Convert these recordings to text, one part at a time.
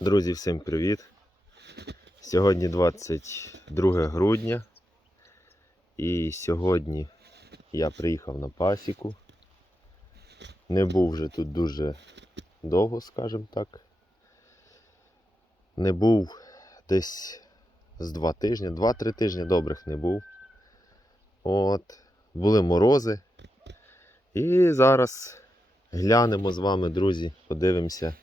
Друзі, всім привіт! Сьогодні 22 грудня. І сьогодні я приїхав на пасіку. Не був вже тут дуже довго, скажімо так. Не був десь з два тижні, два-три тижні добрих не був. От, були морози. І зараз глянемо з вами, друзі, подивимося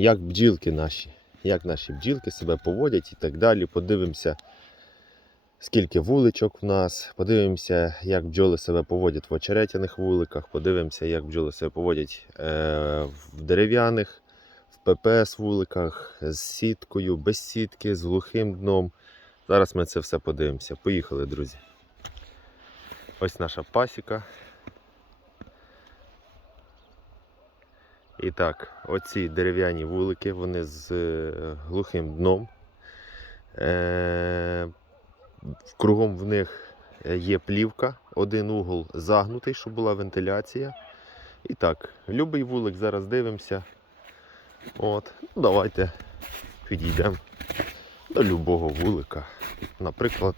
як бджілки наші, як наші бджілки себе поводять і так далі. Подивимося, скільки вуличок в нас, подивимося, як бджоли себе поводять в очеретяних вуликах, подивимося, як бджоли себе поводять е, в дерев'яних, в ППС вуликах, з сіткою, без сітки, з глухим дном. Зараз ми це все подивимося. Поїхали, друзі. Ось наша пасіка. І так, оці дерев'яні вулики, вони з е, глухим дном. Е, Кругом в них є плівка, один угол загнутий, щоб була вентиляція. І так, любий вулик зараз дивимося. От, ну Давайте підійдемо до любого вулика. Наприклад,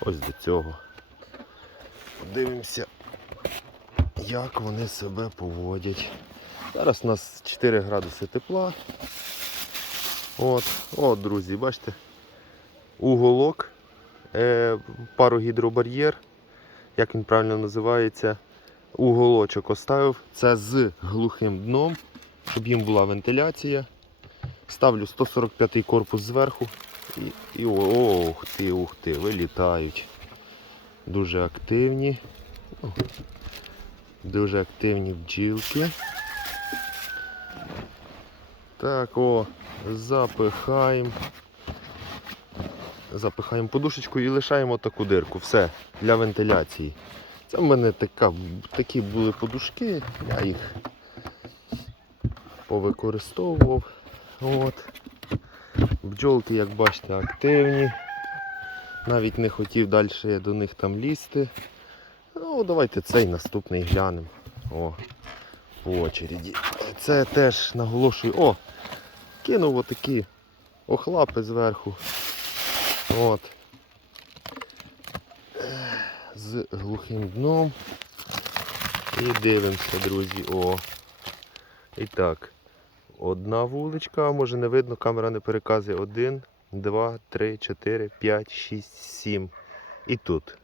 ось до цього. Подивимося, як вони себе поводять. Зараз у нас 4 градуси тепла. От, от, друзі, бачите, уголок, е, парогідробар'єр, як він правильно називається, уголочок оставив. Це з глухим дном, щоб їм була вентиляція. Ставлю 145 корпус зверху. І, і ох ти, ух ти, вилітають. Дуже активні. Дуже активні бджілки. Так, о, запихаємо. Запихаємо подушечку і лишаємо таку дирку. Все, для вентиляції. Це в мене така, такі були подушки, я їх повикористовував. От. Бджолки, як бачите, активні. Навіть не хотів далі до них там лізти. Ну, давайте цей наступний глянемо. О, по очереді. Це теж наголошую. О! Кинув отакі охлапи зверху. От. З глухим дном. І дивимося, друзі. О. І так. Одна вуличка, може не видно, камера не переказує. Один, два, три, чотири, п'ять, шість, сім. І тут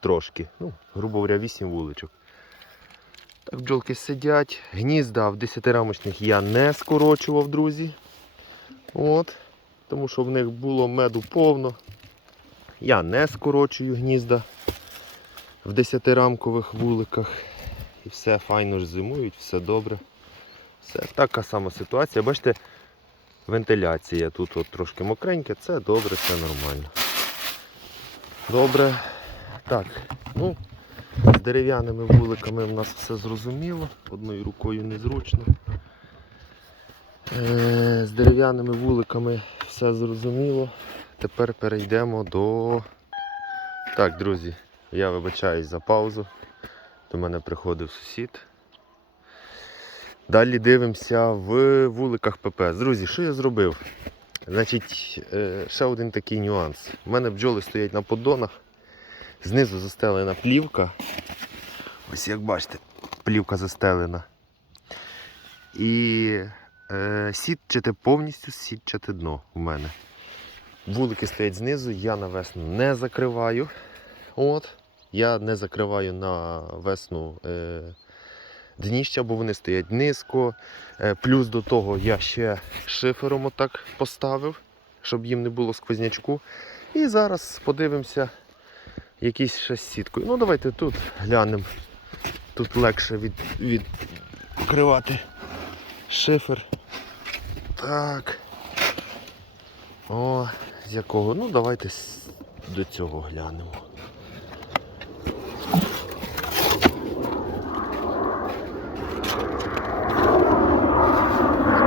трошки. Ну, грубо говоря, вісім вуличок. Бджолки сидять. Гнізда в 10-рамочних я не скорочував, друзі. От. Тому що в них було меду повно. Я не скорочую гнізда в 10-рамкових вуликах. І все файно ж зимують, все добре. Все така сама ситуація. Бачите, вентиляція тут от трошки мокренька, це добре, це нормально. Добре. Так, ну, з дерев'яними вуликами в нас все зрозуміло, одною рукою незручно. Е, З дерев'яними вуликами все зрозуміло. Тепер перейдемо до. Так, друзі, я вибачаюсь за паузу. До мене приходив сусід. Далі дивимося в вуликах ППС. Друзі, що я зробив? Значить, е, ще один такий нюанс. У мене бджоли стоять на поддонах. Знизу застелена плівка. Ось як бачите, плівка застелена. І е, сітчате повністю сітчате дно у мене. Вулики стоять знизу, я на весну не закриваю. От. Я не закриваю на весну е, дніща, бо вони стоять низько. Е, плюс до того я ще шифером отак поставив, щоб їм не було сквознячку. І зараз подивимося якісь ще з сіткою. Ну давайте тут глянемо. Тут легше від, відкривати шифер. Так. О, з якого? Ну давайте до цього глянемо.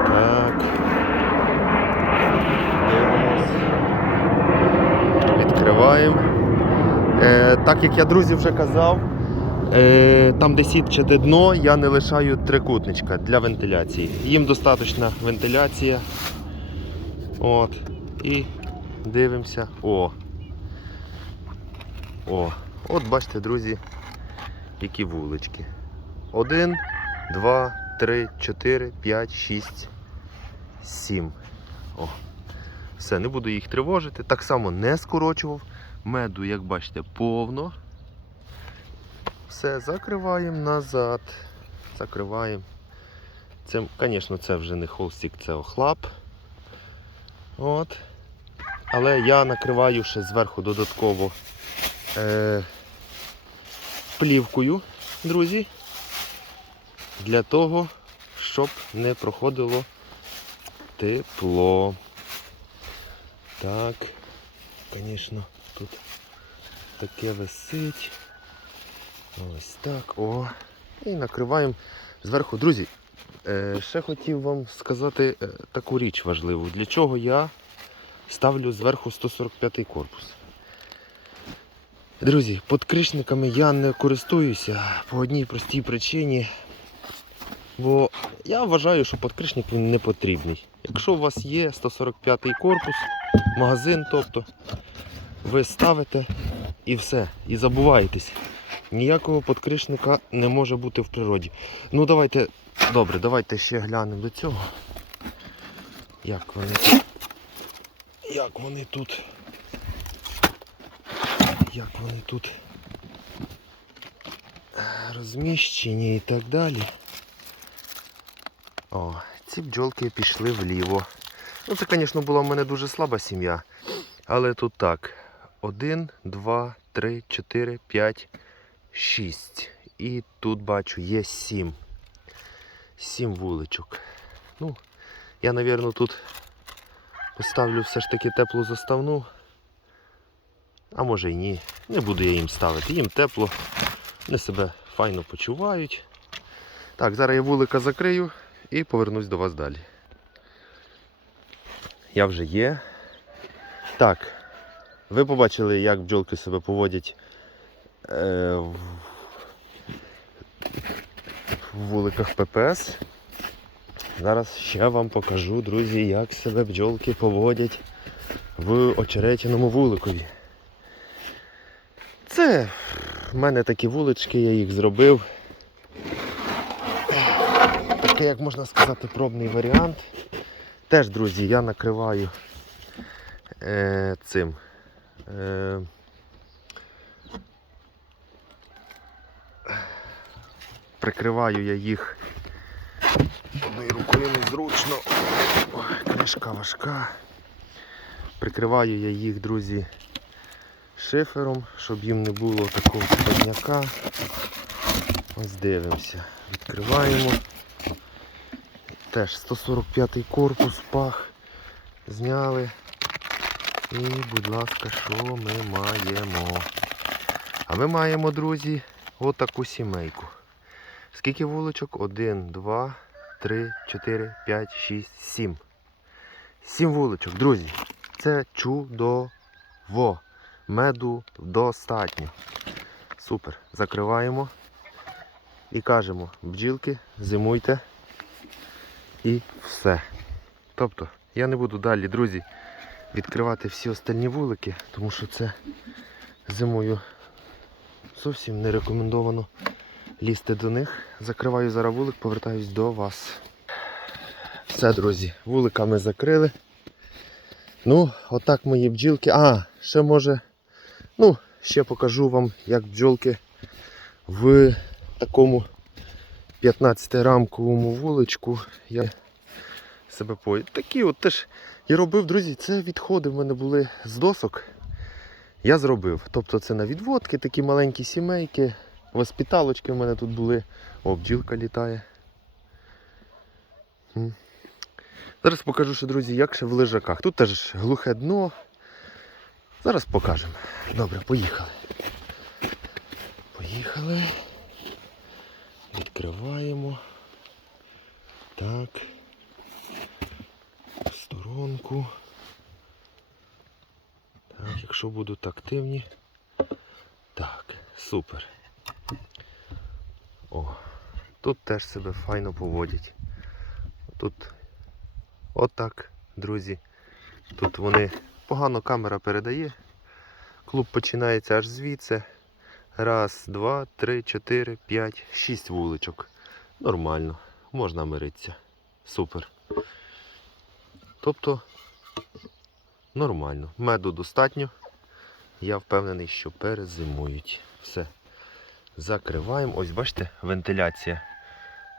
Так. Дивимось. Відкриваємо. Е, так як я друзі вже казав, Е, там, де сітчате дно, я не лишаю трикутничка для вентиляції. Їм достаточна вентиляція. От. І дивимося. О. О. От бачите, друзі, які вулички. Один, два, три, чотири, п'ять, шість, сім. О. Все, не буду їх тривожити. Так само не скорочував. Меду, як бачите, повно. Все, закриваємо назад. Закриваємо. Це, звісно, це вже не холстик, це охлап. От. Але я накриваю ще зверху додатково е, плівкою, друзі, для того, щоб не проходило тепло. Так, звісно, тут таке висить. Ось так. О. І накриваємо зверху. Друзі, е, ще хотів вам сказати е, таку річ важливу. Для чого я ставлю зверху 145 корпус. Друзі, подкришниками я не користуюся по одній простій причині. Бо я вважаю, що подкришник він не потрібний. Якщо у вас є 145 корпус, магазин, тобто, ви ставите і все, і забуваєтесь. Ніякого подкришника не може бути в природі. Ну давайте, добре, давайте ще глянемо до цього. Як вони. Як вони тут. Як вони тут розміщені і так далі. О, ці бджолки пішли вліво. Ну, це, звісно, була в мене дуже слаба сім'я. Але тут так. Один, два, три, чотири, п'ять, шість. І тут бачу, є сім. Сім вуличок. Ну, я, мабуть, тут поставлю все ж таки теплу заставну. А може й ні. Не буду я їм ставити. Їм тепло, вони себе файно почувають. Так, зараз я вулика закрию і повернусь до вас далі. Я вже є. Так, ви побачили, як бджолки себе поводять е, в, в вуликах ППС. Зараз ще вам покажу, друзі, як себе бджолки поводять в очеретяному вуликові. Це в мене такі вулички, я їх зробив. Такий, як можна сказати, пробний варіант. Теж, друзі, я накриваю е, цим. Е, прикриваю я їх одною рукою незручно. Ой, кришка важка. Прикриваю я їх, друзі, шифером, щоб їм не було такого складняка. Ось дивимося. Відкриваємо. Теж 145 корпус, пах. Зняли. І, будь ласка, що ми маємо? А ми маємо, друзі, отаку сімейку. Скільки вуличок? 1, 2, 3, 4, 5, 6, 7. 7 вуличок, друзі. Це чудово. Меду достатньо. Супер. Закриваємо і кажемо, бджілки, зимуйте і все. Тобто, я не буду далі, друзі, відкривати всі остальні вулики, тому що це зимою зовсім не рекомендовано лізти до них. Закриваю зараз вулик, повертаюсь до вас. Все, друзі, вулика ми закрили. Ну, отак мої бджілки. А, ще може. Ну, ще покажу вам, як бджолки в такому 15-рамковому вуличку я себе пою. Такі от теж я робив, друзі, це відходи в мене були з досок. Я зробив. Тобто це на відводки, такі маленькі сімейки, воспіталочки в мене тут були. О, бджілка літає. Зараз покажу, що, друзі, як ще в лежаках. Тут теж глухе дно. Зараз покажемо. Добре, поїхали. Поїхали. Відкриваємо. Так. Сторонку. Так, якщо будуть активні. Так, супер. О, тут теж себе файно поводять. Тут отак, друзі. Тут вони погано камера передає. Клуб починається аж звідси. Раз, два, три, чотири, п'ять, шість вуличок. Нормально, можна миритися. Супер. Тобто нормально. Меду достатньо. Я впевнений, що перезимують. Все. Закриваємо. Ось бачите, вентиляція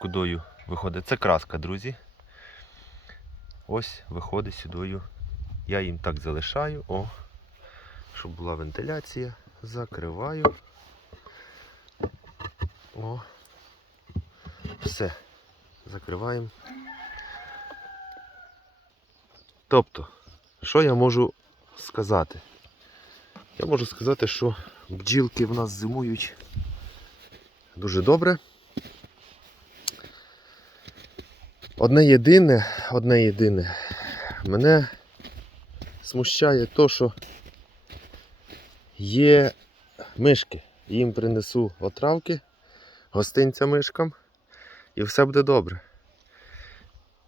кудою виходить. Це краска, друзі. Ось виходить сюдою. Я їм так залишаю. О, щоб була вентиляція. Закриваю. О. Все. Закриваємо. Тобто, що я можу сказати? Я можу сказати, що бджілки в нас зимують дуже добре. Одне єдине, одне єдине, мене смущає то, що є мишки. Їм принесу отравки, гостинця мишкам, і все буде добре.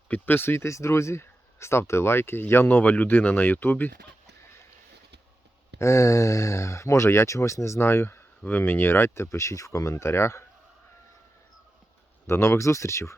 Підписуйтесь, друзі, ставте лайки. Я нова людина на Ютубі. Е, може я чогось не знаю. Ви мені радьте, пишіть в коментарях. До нових зустрічей!